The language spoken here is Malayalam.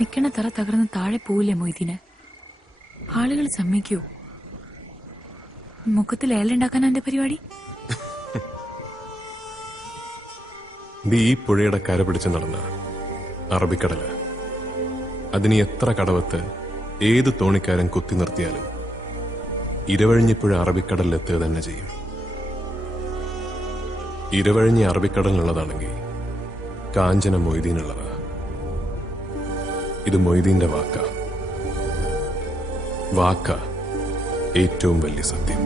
നിക്കണ തറ തകർന്ന് താഴെ പോവില്ലേ മൊയ്തീന്? ആളുകൾ സമ്മതിക്കൂ? മുഖത്തിൽ ഏലുണ്ടാക്കാനാ എന്റെ പരിപാടി? നീ ഈ പുഴയുടെ കര പിടിച്ച് നടന്ന അറബിക്കടല്, അതിന് എത്ര കടവത്ത് ഏത് തോണിക്കാരൻ കുത്തി നിർത്തിയാലും ഇരവഴിഞ്ഞിപ്പുഴ അറബിക്കടലിലെത്തുക തന്നെ ചെയ്യും. ഇരവഴിഞ്ഞി അറബിക്കടലിനുള്ളതാണെങ്കിൽ കാഞ്ചന മൊയ്തീനുള്ളതാ. ഇത് മൊയ്തീന്റെ വാക്ക ഏറ്റവും വലിയ സത്യം.